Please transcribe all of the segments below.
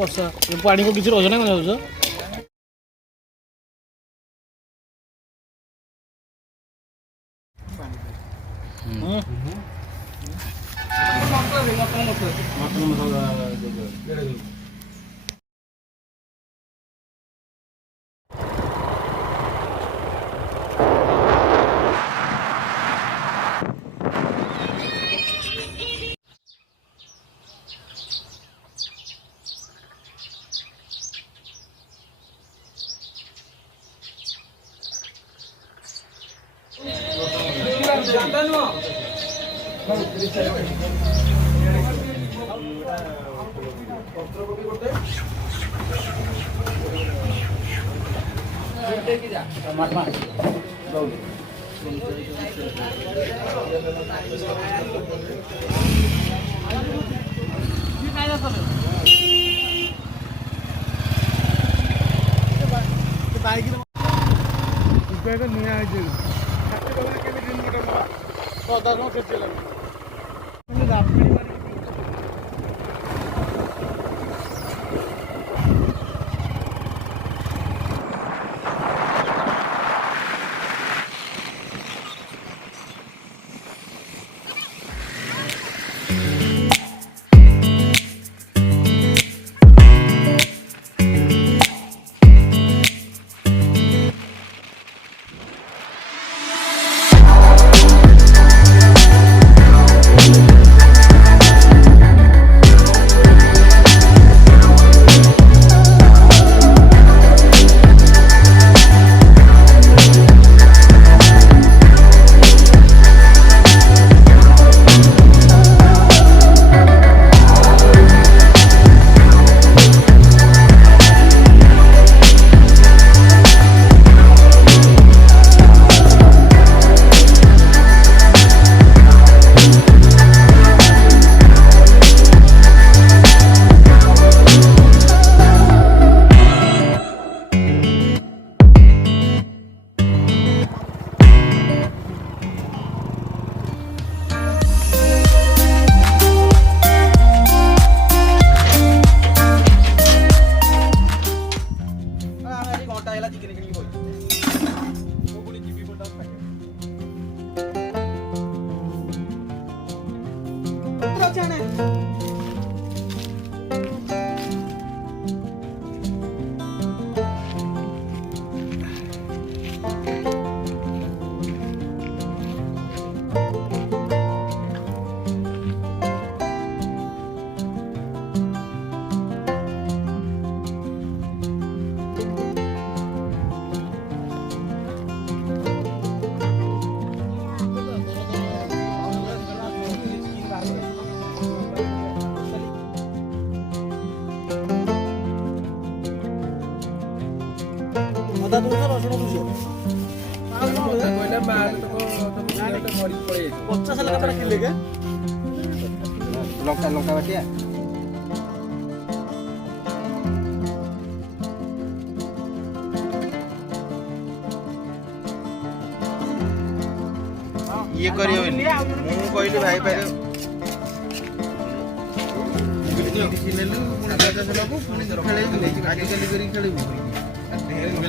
କଷା ପାଣିକୁ କିଛି ରହୁଛ ନା କ'ଣ ଯାଉଛ? लंका लंका बाटिया ये करियो बोली मु कहली भाई पारे सिलेलु पुणी 50 लाख पुणी खेले आगे चली करी खेलबू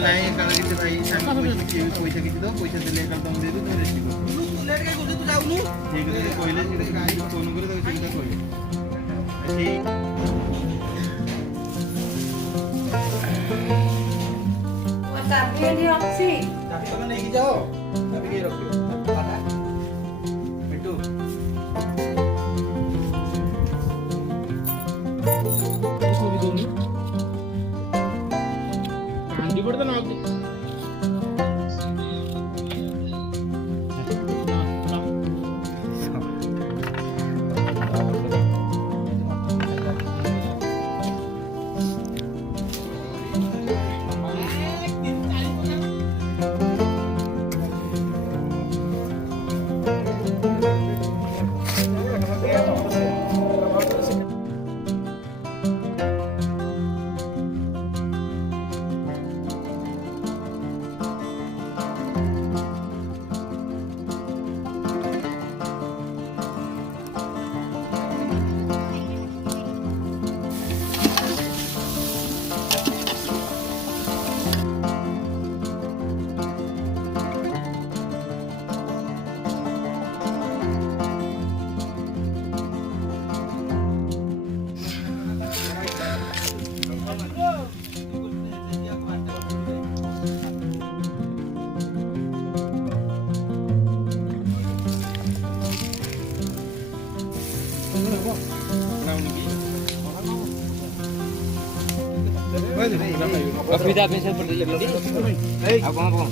नहीं काल किसी भाई सांग पैसा किसी दो पैसा देले काल तुम दे दो तुम रेस्ट कर लेट के कुछ तू जाउनु ठीक है कहले फोन करे तो चिंता कहले ठीक वो चाबी एडी अछि चाबी तुम नहीं जाओ चाबी के रखियो आटा मिट्टू पड़ता ना ଅସୁବିଧା ପାଇଁ ସବୁ ପଠେଇ ଦେଇଛନ୍ତି। ଆଉ କଣ କଣ?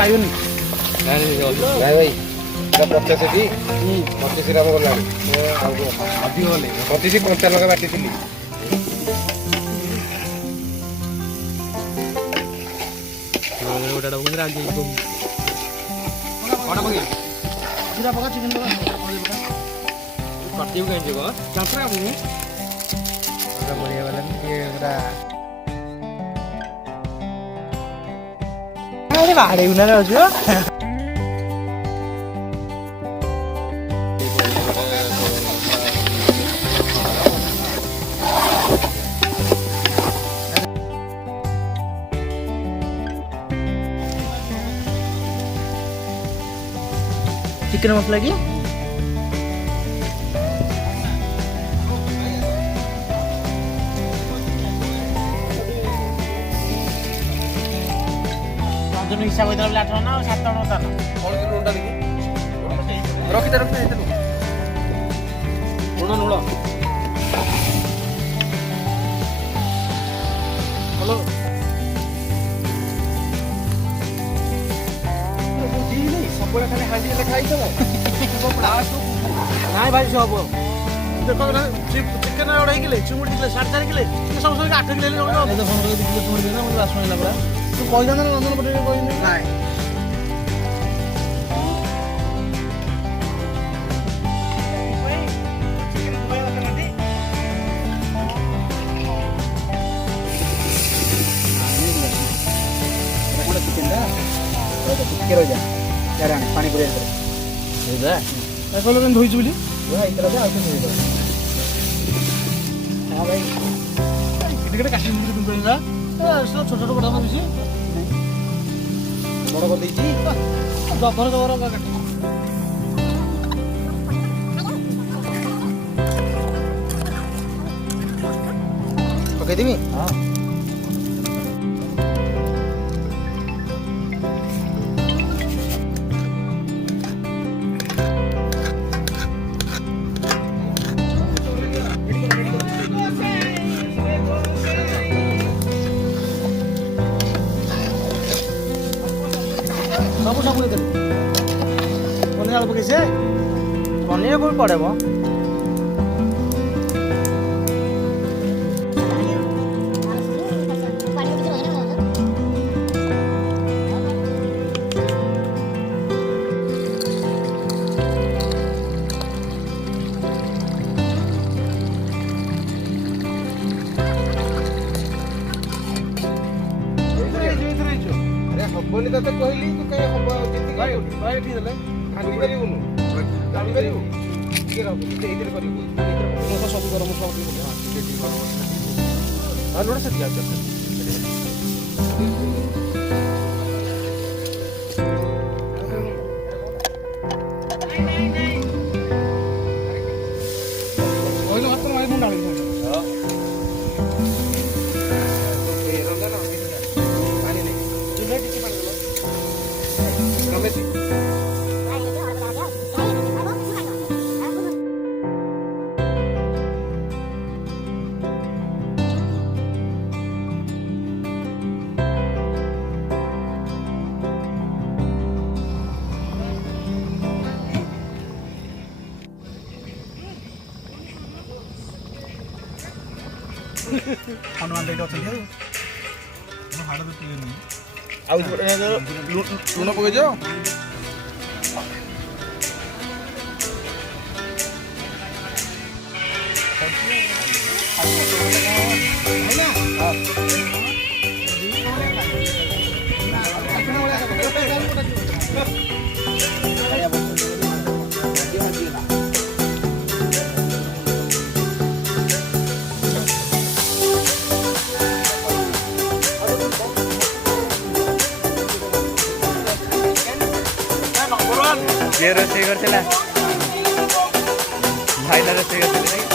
ପାଇବନି ଭାଇ 85 25 ରାମ ଗଲାଣି ଅଧିକ ଗଲେ 25 55 ବାଟିଥିଲି। ଜିରା ପକା ଚିକେନ ପକା କରିଦେବୁ କାହିଁ ଯିବ ଯାତ୍ରା ଆଗୁନି ବଢ଼ିଆ ଗଲାନି ଟିକେ ପୁରା ବାହାଡେଇବୁ ନା ଅଛୁ ଚିକେନ ମସଲା କି ହିସାବ ହେଇଥିଲା 8 ଟଙ୍କା ନା 7 ଟଙ୍କା ତାର ରଖିଦେ ଲୁଣ ଲୁଣ ହ୍ୟାଲୋ ସବୁବେଳେ ଖାଲି ହାଣ୍ଡି ହେଲେ ଖାଇଦେବ ନାଇଁ ଭାଇ ସବୁ ଦେଖ ଚିକେନ ଅଢ଼େଇ କିଲେ ଚିଙ୍ଗୁଡ଼ି କିଲେ 4.5 କିଲେ ସବୁ 8 କିଲେ ହେଲେ ଚିଙ୍ଗୁଡ଼ି ନା ମୋତେ ଆସୁନ ପୁରା ତୁ କହିଥାନ୍ତ ନା ରଞ୍ଜନ ପଟେ କହିନି ନାଇଁ ପାଣି ପୁରେଇ ଧୋଇଛୁ ବୋଲି କାଟି ଛୋଟ ଛୋଟ ବଡ଼ ମିଶି ବଡ଼ କରିଦେଇଛି ଜବର ଜବର କାଟି ପକେଇଦେବି ସବୁ ସବୁ ଦେବି ପନିର ଆଳୁ ପକେଇছে ପନିର କୋଉଠି ପଡ଼େବ ହବନି ତତେ କହିଲି ତୁ କାଇଁ ହବ ଯେତିକି ଭାଇ ଏଠି ଦେଲେ ଭାଙ୍ଗି ପାରିବୁନୁ ଜାଣି ପାରିବୁ ଟିକେ ରହ ଏଇଥିରେ କରିବୁ ସବୁ ଗରମ ସବୁ ଲୁଣ ସେଠି ଯାଉଛି କହିଲେ ଭାତ ଭାଇ ମୁଁ ଡାଳି ହନୁମାନ ଏଇଠି ଅଛନ୍ତି ଆଉ ଲୁଣ ପକେଇଛ କିଏ ରୋଷେଇ କରିଥିଲା? ଫାଇନାଲ ରେଷ୍ଟ ହେଇଗଲି